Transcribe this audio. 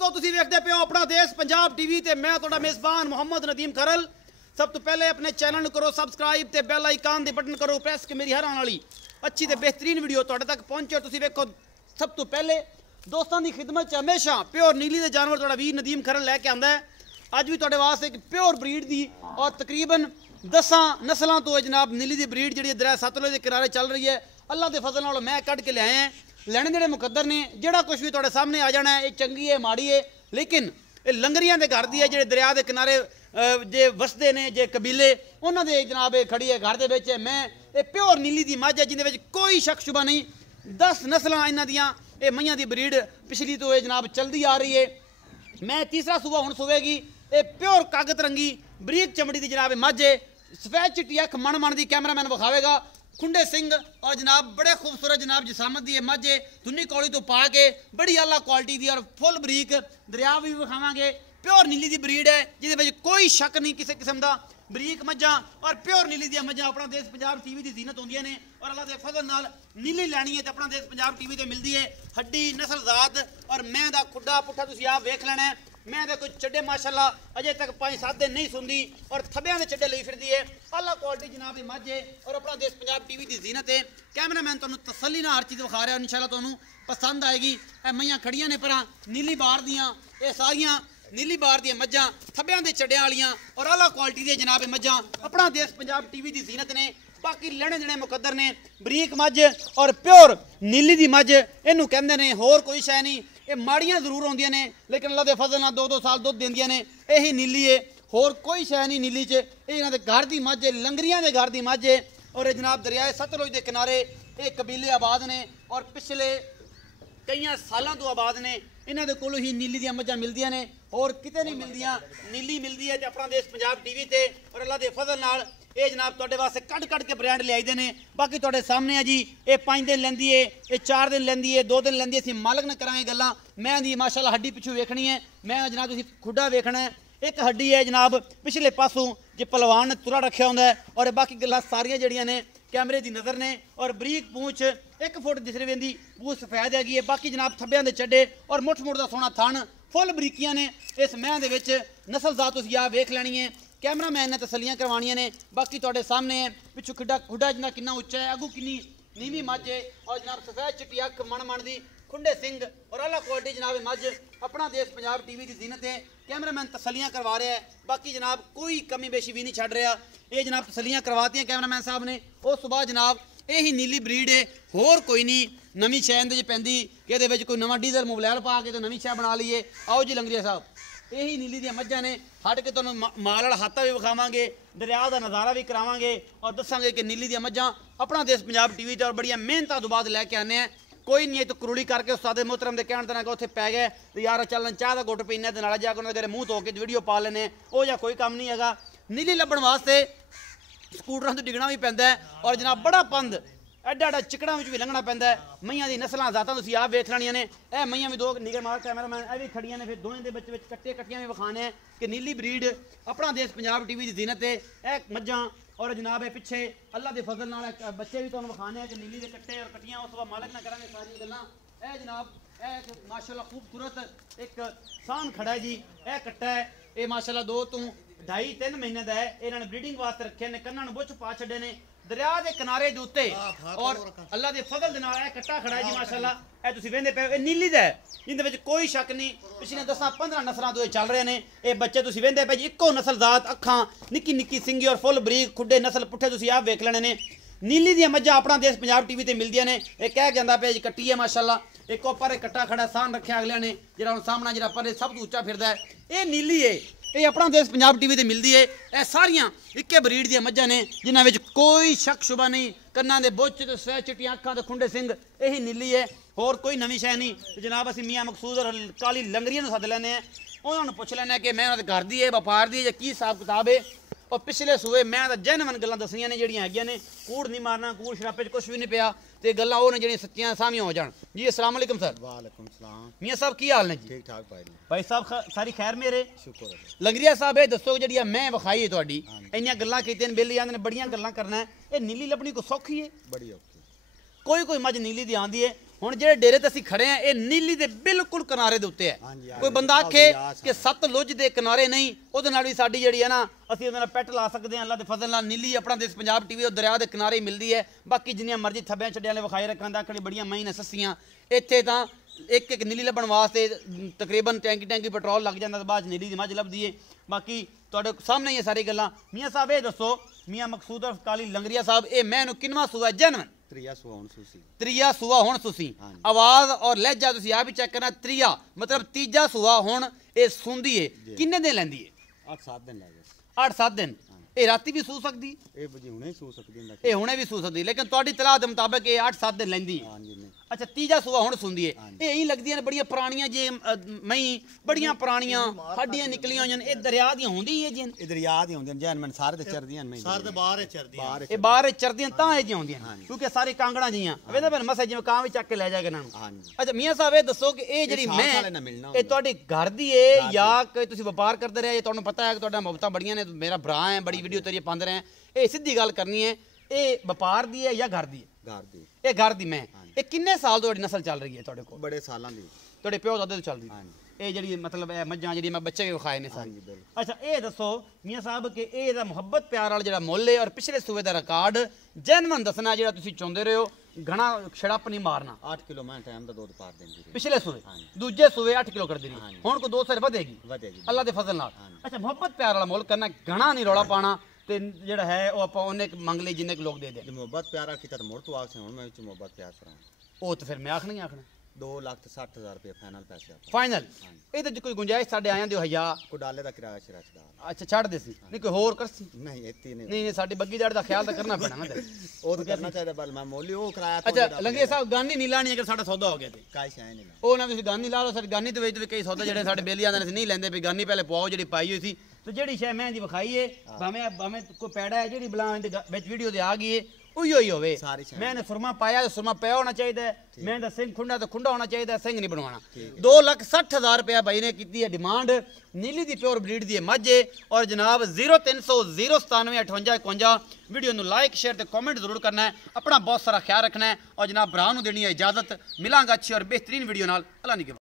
दोस्तों तुसीं वेखदे पे हो अपना देश पंजाब टीवी ते मैं तुहाडा मेज़बान मोहम्मद नदीम खरल। सब तो पहले अपने चैनल करो सबसक्राइब ते बैल आइकन दे बटन करो प्रेस कि मेरी हर आने वाली अच्छी ते बेहतरीन वीडियो तुहाडे तक पहुंचे। तुसीं वेखो सब तो पहले दोस्तों की खिदमत च हमेशा प्योर नीली दे जानवर तुहाडा वीर नदीम खरल लैके आंदा है। अज भी तुहाडे वास्ते एक प्योर ब्रीड दी और तकरीबन 10 नस्लों तो जनाब नीली दी ब्रीड जी दरिया सतलुज के किनारे चल रही है। अल्लाह के फजल नाल मैं कढ़ के लियाए हैं। लैने जेड़े मुकद्दर ने जेड़ा कुछ भी तुहाडे सामने आ जाना है ये चंगी है माड़ी है, लेकिन ये लंगरियां दे घर दी है जेड़े दरिया के किनारे जे वसदे ने जे कबीले उन्हां दे जनाब खड़ी है घर दे विच। मैं ये प्योर नीली दी मझ है जिंदे विच कोई शक शुबा नहीं। 10 नस्लां इन्हां दियां ये मईयां दी ब्रीड पिछली तो ये जनाब चलती आ रही है। मैं तीसरा सूबा हुण सुवेगी ये प्योर कागत रंगी बरीक चमड़ी दी जनाब मझ है। सफेद चिट्टी अख मन दी कैमरामैन विखावेगा। खुंडे सिंह और जनाब बड़े खूबसूरत जनाब जिसामत दी मझ है। धुनी कौड़ी तो पा के बड़ी आला क्वालिटी दी और फुल बरीक दरिया भी विखावांगे। प्योर नीली दी ब्रीड है जिहदे कोई शक नहीं किसी किस्म का। बरीक मझां और प्योर नीली दी मझां अपना देश पंजाब टीवी की जीनत होंदियां ने और अल्लाह के फजल नाल नीली लैनी है तो अपना देश पंजाब टीवी ते मिलती है। हड्डी नस्ल जात और मैं दा खुड्डा पुट्ठा तुसीं आप वेख लेना है। मैं तो कुछ चड्डे माशाल्लाह अजे तक 5-7 दिन नहीं सुनती और थब्बियां दे चड्डे लई फिरदी है। आला क्वालिटी जनाब ये मझ है और अपना देश पंजाब टीवी की जीनत है। कैमरामैन तुहानूं तसल्ली नाल हर चीज़ विखा रहा इंशाल्लाह तुहानूं पसंद आएगी। ए मईयां खड़ियां ने परां नीली बार दियां ये सारियां नीली बार दी मझां थब्बियां दे चड्डियां वालियां और आला क्वालिटी दी जनाब मझां अपना देश पंजाब टीवी की जीनत ने। बाकी लैने देने मुकद्दर ने बरीक मझ और प्योर नीली दी मझ इनू कहंदे ने, होर कोई शै नहीं। ये माड़ियां जरूर होंदियां ने लेकिन अल्लाह के फजल नाल 2-2 साल दुध देंदियां ने। यही नीली है, होर कोई शै नहीं नीली च। ये इन्हां दे घर दी मझ है, लंगरियां दे घर दी मझ है और ये जनाब दरियाए सतलुज के किनारे ये कबीले आबाद ने और पिछले कई सालों तो आबाद ने। इन्हां दे कोलों ही नीली दी मझां मिलदियां ने और किते नहीं मिलदियां। नीली मिलदी है ते अपना देश पंजाब टीवी ते और अल्लाह के फजल नाल ये जनाब तुहाडे वास्ते कढ़ के ब्रांड ले आईदे ने। बाकी तुहाडे सामने है जी ये 5 दिन लैंदी है, ये 4 दिन लैंदी है, 2 दिन लैंदी है। असीं मालक ने करांगे गल्लां। मैं दी माशाल्लाह हड्डी पिछू वेखनी है। मैं जनाब तुसीं खुड्डा वेखना है। एक हड्डी है जनाब पिछले पासों जे पहलवान ने तुरा रखिया हुंदा है और बाकी गल्लां सारियां जड़ियां ने कैमरे की नज़र ने और बरीक पूंछ 1 फुट दिसरी वेंदी पूंछ सफेद हैगी है। बाकी जनाब थब्बियां दे चड्डे और मुठ दा सोहना थन फुल बरीकियां ने। इस मैंह दे विच नस्ल जात तुसीं आ वेख लैनी है। कैमरामैन ने तसलियां करवानियां ने। बाकी तुहाडे सामने है पिछू खुड्डा जना किन्ना उच्चा है, अगू किन्नी नीवी मझ है और जनाब सफेद चिट्टी अख मन दी खुंडे सिंह और आला क्वालिटी जनाब मझ अपना देश पंजाब टीवी की जीनत है। कैमरामैन तसलियां करवा रहा है। बाकी जनाब कोई कमी बेशी भी नहीं छड़ रहा। ये जनाब तसलियां करवाती हैं कैमरामैन साहब ने। उस सुबह जनाब यही नीली ब्रीड है, होर कोई नहीं नवीं शै इंदे च पैंदी कि इहदे विच कोई नवां डीजल मोबाइल पा के तो नवीं शै बना लीए। आओ जी लंगरिया साहब यही नीली दी मझां ने। हट के तुहानूं माल वाला हाथा भी विखावांगे, दरिया का नज़ारा भी करावांगे और दसांगे कि नीली दी मझां अपना देश पंजाब टीवी ते और बड़ियां मेहनतां तो बाद लैके आने हैं। कोई नहीं है तो करूड़ी करके उस्ताद मोहतरम के कहण देना कि उत्थे पै गए तो यार चलन चाह का गुट पीने नाल जाके उन्होंने मूँह धो के वीडियो पा लेने वो या कोई काम नहीं है। नीली लभण वास्ते स्कूटरां तो डिगना भी पैंदा है और जनाब बड़ा पंद एडा एडा चिकड़ा भी लंघना पैंदा है। मईयां दी नस्लां जातां तुसीं आप वेख लैणियां ने। ए मईयां भी 2 निगर मार कैमरामैन ए भी खड़ियां ने। फिर दोवें दे विच कट्टियां भी विखाने हैं कि नीली ब्रीड अपना देश पंजाब टीवी की जीनत है। ए मझां और जनाब है पिछे अल्लाह के फजल नाल बच्चे भी तुहानूं विखाने हैं कि नीली दे कट्टे और कट्टियां उस वक्त मालक ना करांगे सारी गल्लां। ए जनाब ए माशाल्लाह खूबसूरत एक सान खड़ा है जी। ए कट्टा है ये माशाल्लाह 2 तो 2.5-3 महीने का है। इन्होंने ब्रीडिंग वास्ते रखे ने, कन्नां नूं बुछ पा छड्डे ने दरिया के किनारे दे उत्ते और अल्लाह के फजल दे नाल ए कट्टा खड़ा है जी माशाल्लाह। ए तुसीं वेंदे पे नीली दा है जिंदे विच कोई शक नहीं। पिछले 10-15 नस्लां तो चल रहे हैं। ये बच्चे तुसीं वेंदे पे जी इक्को नस्ल जात अखां निक्की निक्की सिंगी और फुल बरीक खुड्डे नस्ल पुट्ठे तुसीं आप वेख लेने ने। नीली दी मझां अपना देश पंजाब टीवी ते मिलदियां ने। एक कह जांदा पे जी कट्टी है माशाल्लाह। एक उपर कट्टा खड़ा सान रखिया अगले ने जिहड़ा हुण सामना जिहड़ा पर सब तो उच्चा फिरदा है ये नीली है। ये अपना देश पंजाब टीवी ते मिलदी है। ए सारियां इक्के ब्रीड दी मझां ने जिन्हां विच कोई शक शुबा नहीं। कन्नां दे बुच ते सफेद चिट्टियां अखां ते खुंडे सिंह यही नीली है, होर कोई नवीं शै नहीं। जनाब असीं मियाँ मकसूद और काली लंगरियां नूं सद लैने हैं। उन्हां नूं पुछ लैने कि मैं उन्हां दे घर दी है व्यापार दी है की हिसाब किताब है। और पिछले सूए मैं तो जैनवन गल्लां दसियां ने जिहड़ियां हैगियां ने। कूड़ नहीं मारना, कूड़ शरापे कुछ भी नहीं पिया तो गल्लां वो ने जिहड़ियां सच्चियां सामियां हो जान जी। अस्सलाम वालेकुम सर। वालेकुम सलाम। मियाँ साहब की हाल ने जी? ठीक ठाक भाई साहब सारी खैर मेरे शुक्र है। लंगरिया साहब ये दसो जी मैं विखाई है तुहाडी इन्नियां गल्लां कीतियां बेली आंदे ने बड़ियां गल्लां करना है। ये नीली लभनी को सौखी है? बड़ी औखी। कोई मझ नीली दी आंदी है ਹੁਣ ਜਿਹੜੇ ਡੇਰੇ ਤੇ ਅਸੀਂ ਖੜੇ ਆ ਇਹ ਨੀਲੀ ਦੇ ਬਿਲਕੁਲ ਕਿਨਾਰੇ ਦੇ ਉੱਤੇ ਹੈ। ਕੋਈ ਬੰਦਾ ਆਖੇ ਕਿ ਸਤਲੁਜ ਦੇ ਕਿਨਾਰੇ ਨਹੀਂ, ਉਹਦੇ ਨਾਲ ਵੀ ਸਾਡੀ ਜਿਹੜੀ ਹੈ ਨਾ ਅਸੀਂ ਉਹਦੇ ਨਾਲ ਪੈਟ ਲਾ ਸਕਦੇ ਹਾਂ। ਅੱਲਾ ਦੇ ਫਜ਼ਲ ਨਾਲ ਨੀਲੀ ਆਪਣਾ ਦੇਸ਼ ਪੰਜਾਬ ਟੀਵੀ ਉਹ ਦਰਿਆ ਦੇ ਕਿਨਾਰੇ ਹੀ ਮਿਲਦੀ ਹੈ। ਬਾਕੀ ਜਿੰਨੀਆਂ ਮਰਜ਼ੀ ਥੱਬਿਆਂ ਛੱਡਿਆਂ ਵਾਲੇ ਵਿਖਾਏ ਰੱਖਾਂ ਦਾ ਕਿਹੜੀ ਬੜੀਆਂ ਮਹੀਨੇ ਸੱਸੀਆਂ ਇੱਥੇ ਤਾਂ ਇੱਕ ਨੀਲੀ ਲੱਭਣ ਵਾਸਤੇ ਤਕਰੀਬਨ ਟੈਂਕੀ ਪੈਟਰੋਲ ਲੱਗ ਜਾਂਦਾ, ਬਾਅਦ ਨੀਲੀ ਦੀ ਮੱਝ ਲੱਭਦੀ ਹੈ। ਬਾਕੀ ਤੁਹਾਡੇ ਸਾਹਮਣੇ ਹੀ ਇਹ ਸਾਰੀ ਗੱਲਾਂ। ਮੀਆਂ ਸਾਹਿਬ ਇਹ ਦੱਸੋ, ਮੀਆਂ ਮਕਸੂਦ ਕਾਲੀ ਲੰਗਰੀਆ ਸਾਹਿਬ, ਇਹ ਮੈਨੂੰ ਕਿੰਨਵਾਂ ਸੂਆ ਜਨਮ? ਤ੍ਰਿਆ ਸੂਆ ਹੁਣ ਸੁਸੀ। ਤ੍ਰਿਆ ਸੂਆ ਹੁਣ ਸੁਸੀ। ਆਵਾਜ਼ ਔਰ ਲਹਿਜਾ ਤੁਸੀਂ ਆ ਵੀ ਚੈੱਕ ਕਰਨਾ, ਤ੍ਰਿਆ ਮਤਲਬ ਤੀਜਾ ਸੂਆ ਹੁਣ ਇਹ ਸੁੰਦੀ ਏ। ਕਿੰਨੇ ਦਿਨ ਲੈਂਦੀ ਏ? 8-7 ਦਿਨ ਲੱਗੇ। 8-7 ਦਿਨ। ਇਹ ਰਾਤੀ ਵੀ ਸੂ ਸਕਦੀ? ਇਹ ਵਜੀ ਹੁਣੇ ਸੂ ਸਕਦੀ ਹੈ। ਇਹ ਹੁਣੇ ਵੀ ਸੂ ਸਕਦੀ, ਲੇਕਿਨ ਤੁਹਾਡੀ ਤਲਾਹ ਦੇ ਮੁਤਾਬਕ ਇਹ 8-7 ਦਿਨ ਲੈਂਦੀ ਹੈ। ਹਾਂਜੀ ਨਹੀਂ। ਅੱਛਾ, ਤੀਜਾ ਸੂਆ ਹੁਣ ਸੁੰਦੀ ਏ। ਇਹ ਹੀ ਲੱਗਦੀਆਂ ਨੇ ਬੜੀਆਂ ਪੁਰਾਣੀਆਂ ਜੇ ਮਈ, ਬੜੀਆਂ ਪੁਰਾਣੀਆਂ ਹੱਡੀਆਂ ਨਿਕਲੀਆਂ ਹੋਈਆਂ ਨੇ। ਇਹ ਦਰਿਆ ਦੀਆਂ ਹੁੰਦੀ ਹੈ ਜੀ? ਇਹ ਦਰਿਆ ਦੀਆਂ ਹੁੰਦੀਆਂ ਨੇ ਜੈਨ ਸਾਰੇ ਤੇ ਚਰਦੀਆਂ ਨੇ। ਸਾਰੇ ਤੇ ਬਾਹਰ ਚਰਦੀਆਂ। ਇਹ ਬਾਹਰ ਚਰਦੀਆਂ ਤਾਂ ਇਹ ਜੀ ਹੁੰਦੀਆਂ ਕਿਉਂਕਿ ਸਾਰੇ ਕਾਂਗੜਾਂ ਜੀਆਂ ਵੇਂਦੇ ਫਿਰ ਮਸਾ ਜਿਵੇਂ ਕਾਂ ਵੀ ਚੱਕ ਕੇ ਲੈ ਜਾਗੇ ਇਹਨਾਂ ਨੂੰ। ਹਾਂਜੀ। ਅੱਛਾ ਮੀਆਂ ਸਾਹਿਬ ਇਹ ਦੱਸੋ ਕਿ ਇਹ ਜਿਹੜੀ ਮੈਂ ਇਹ ਤੁਹਾਡੀ ਘਰ ਦੀ ਏ ਜਾਂ ਕਿ ਤੁਸੀਂ ਵਪਾਰ ਕਰਦੇ ਰਹੇ? ਤੁਹਾਨੂੰ ਪਤਾ ਹੈ ਕਿ ਤੁਹਾਡਾ ਮੁਹੱਬਤਾਂ ਬੜੀਆਂ ਨੇ, ਮੇਰਾ ਭਰਾ ਹੈ, ਬੜੀ ਵੀਡੀਓ ਤੇਰੀ ਪਾਉਂਦੇ ਰਹੇ। ਇਹ ਸਿੱਧੀ ਗੱਲ ਕਰਨੀ ਹੈ, ਇਹ ਵਪਾਰ ਦੀ ਹੈ ਜਾਂ ਘਰ ਦੀ ਹੈ? ਘਰ ਦੀ। ਇਹ ਘਰ ਦੀ ਮੈਂ। ਇਹ ਕਿੰਨੇ ਸਾਲ ਤੁਹਾਡੀ ਨਸਲ ਚੱਲ ਰਹੀ ਹੈ ਤੁਹਾਡੇ ਕੋਲ? ਬੜੇ ਸਾਲਾਂ ਦੀ। ਤੁਹਾਡੇ ਪਿਓ ਦਾਦੇ ਤੋਂ ਚੱਲਦੀ? ਹਾਂਜੀ। ਇਹ ਜਿਹੜੀ ਮਤਲਬ ਇਹ ਮੱਝਾਂ ਜਿਹੜੀ ਮੈਂ ਬੱਚੇ ਵੀ ਵਿਖਾਏ ਨੇ ਸਾਰੀ। ਹਾਂਜੀ ਬਿਲਕੁਲ। ਅੱਛਾ ਇਹ ਦੱਸੋ ਮੀਆਂ ਸਾਹਿਬ ਕਿ ਇਹ ਦਾ ਮੁਹੱਬਤ ਪਿਆਰ ਵਾਲਾ ਜਿਹੜਾ ਮੁੱਲ ਹੈ ਔਰ ਪਿਛਲੇ ਸੂਬੇ ਦਾ ਰਿਕਾਰਡ ਜੈਨੂਇਨ ਦੱਸਣਾ ਜਿਹੜਾ ਤੁਸੀਂ ਚਾਹੁੰਦੇ ਰਹੇ ਹੋ, ਘਣਾ ਛੜੱਪ ਨਹੀਂ ਮਾਰਨਾ। 8 ਕਿਲੋ ਮੈਂ ਟਾਈਮ ਦਾ ਦੁੱਧ ਪਾਰ ਦਿੰਦੀ ਰਹੀ ਪਿਛਲੇ ਸੂਬੇ, ਦੂਜੇ ਸੂਬੇ 8 ਕਿਲੋ ਕਰਦੀ ਰਹੀ। ਹੁਣ ਕੋ 2 ਸਿਰ ਵਧੇਗੀ ਅੱਲਾ ਦੇ ਫਜ਼ਲ ਨਾਲ। ਅੱਛਾ ਮੁਹੱਬਤ ਪਿਆਰ ਵਾਲਾ ਮੁੱਲ ਕਰਨਾ, ਘਣਾ ਨਹੀਂ ਰੌਲਾ ਪਾਣਾ ਤੇ ਜਿਹੜਾ ਹੈ ਉਹ ਆਪਾਂ ਉਹਨੇ ਮੰਗ ਲਈ ਜਿੰਨੇ ਲੋਕ ਦੇ ਦੇ। ਜੇ ਮੁਹੱਬਤ ਪਿਆਰਾ ਕੀਤਾ ਤਾਂ ਮੁੜ ਤੋਂ ਆਖ ਹੁਣ ਮੈਂ ਵਿੱਚ ਮੁਹੱਬਤ ਪਿਆਰ ਕਰਾਂ। ਉਹ ਤਾਂ ਫਿਰ ਮੈਂ ਆਖਣਾ ਹੀ ਆਖਣਾ। 2,60,000 ਰੁਪਏ ਫਾਈਨਲ ਪੈਸੇ ਆਪਾਂ। ਫਾਈਨਲ? ਇਹ ਤਾਂ ਕੋਈ ਗੁੰਜਾਇਸ਼ ਸਾਡੇ ਆਇਆਂ ਦੇ ਹਯਾ ਕੋ ਡਾਲੇ ਦਾ ਕਿਰਾਇਆ ਸ਼ਰਾਚਦਾ। ਅੱਛਾ ਛੱਡ ਦੇ ਸੀ, ਨਹੀਂ ਕੋਈ ਹੋਰ ਕਰਸੀ? ਨਹੀਂ ਇੱਥੇ ਨਹੀਂ। ਨਹੀਂ ਸਾਡੀ ਬੱਗੀ ਜੜ ਦਾ ਖਿਆਲ ਤਾਂ ਕਰਨਾ ਪੈਣਾ ਨਾ ਤੇ। ਉਹ ਤਾਂ ਕਰਨਾ ਚਾਹੀਦਾ ਬਲ ਮੈਂ ਮੋਲੀ ਉਹ ਕਿਰਾਇਆ। ਅੱਛਾ ਲੰਗੇ ਸਾਹਿਬ ਗਾਨੀ ਨਹੀਂ ਲਾਣੀ ਅਗਰ ਸਾਡਾ ਸੌਦਾ ਹੋ ਗਿਆ ਤੇ? ਕਾਇ ਸ਼ਾਇ ਨਹੀਂ। ਉਹ ਨਾ ਤੁਸੀਂ ਗਾਨੀ ਲਾ ਲਓ। ਸਾਡੀ ਗਾਨੀ ਦੇ ਵਿੱਚ ਵੀ ਕਈ ਸੌਦਾ ਜਿਹੜੇ ਸਾਡੇ ਬੇਲੀਆਂ ਦੇ ਨਹੀਂ ਲੈਂਦੇ ਵੀ ਗਾਨੀ ਪਹਿਲੇ ਪਵਾਓ ਜਿਹੜੀ ਪਾਈ ਹੋਈ ਸੀ। ਤੇ ਜਿਹੜੀ ਸ਼ੈ ਮੈਂ ਦੀ ਵਿਖਾਈ ਏ ਭਾਵੇਂ ਕੋਈ ਪੈੜਾ ਹੈ ਜਿਹੜੀ ਬਲਾਂ ਦੇ ਵਿੱਚ ਵੀਡੀਓ ਤੇ ਆ ਗਈ ਏ ਉਹੀ ਹੋਈ ਹੋਵੇ। ਮੈਂ ਨੇ ਸੁਰਮਾ ਪਾਇਆ, ਸੁਰਮਾ ਪਿਆ ਹੋਣਾ ਚਾਹੀਦਾ ਹੈ। ਮੈਂ ਦਾ ਸਿੰਘ ਖੁੰਡਾ ਤਾਂ ਖੁੰਡਾ ਹੋਣਾ ਚਾਹੀਦਾ, ਸਿੰਘ ਨਹੀਂ ਬਣਵਾਉਣਾ। 2,60,000 ਰੁਪਇਆ ਬਾਈ ਨੇ ਕੀਤੀ ਹੈ ਡਿਮਾਂਡ। ਨੀਲੀ ਦੀ ਪਿਓਰ ਬਰੀਡ ਦੀ ਮੱਝ ਏ ਔਰ ਜਨਾਬ 0300 097 58 51। ਵੀਡੀਓ ਨੂੰ ਲਾਈਕ ਸ਼ੇਅਰ ਤੇ ਕਮੈਂਟ ਜ਼ਰੂਰ ਕਰਨਾ ਹੈ। ਆਪਣਾ ਬਹੁਤ ਸਾਰਾ ਖਿਆਲ ਰੱਖਣਾ ਹੈ ਔਰ ਜਨਾਬ ਭਰਾ ਨੂੰ ਦੇਣੀ ਹੈ ਇਜਾਜ਼ਤ। ਮਿਲਾਂਗਾ ਅੱਛੀ ਔਰ ਬਿਹਤਰੀਨ ਵੀਡੀਓ ਨਾਲ। ਅੱਲਾ ਨਿਗਹਿਬਾਨ।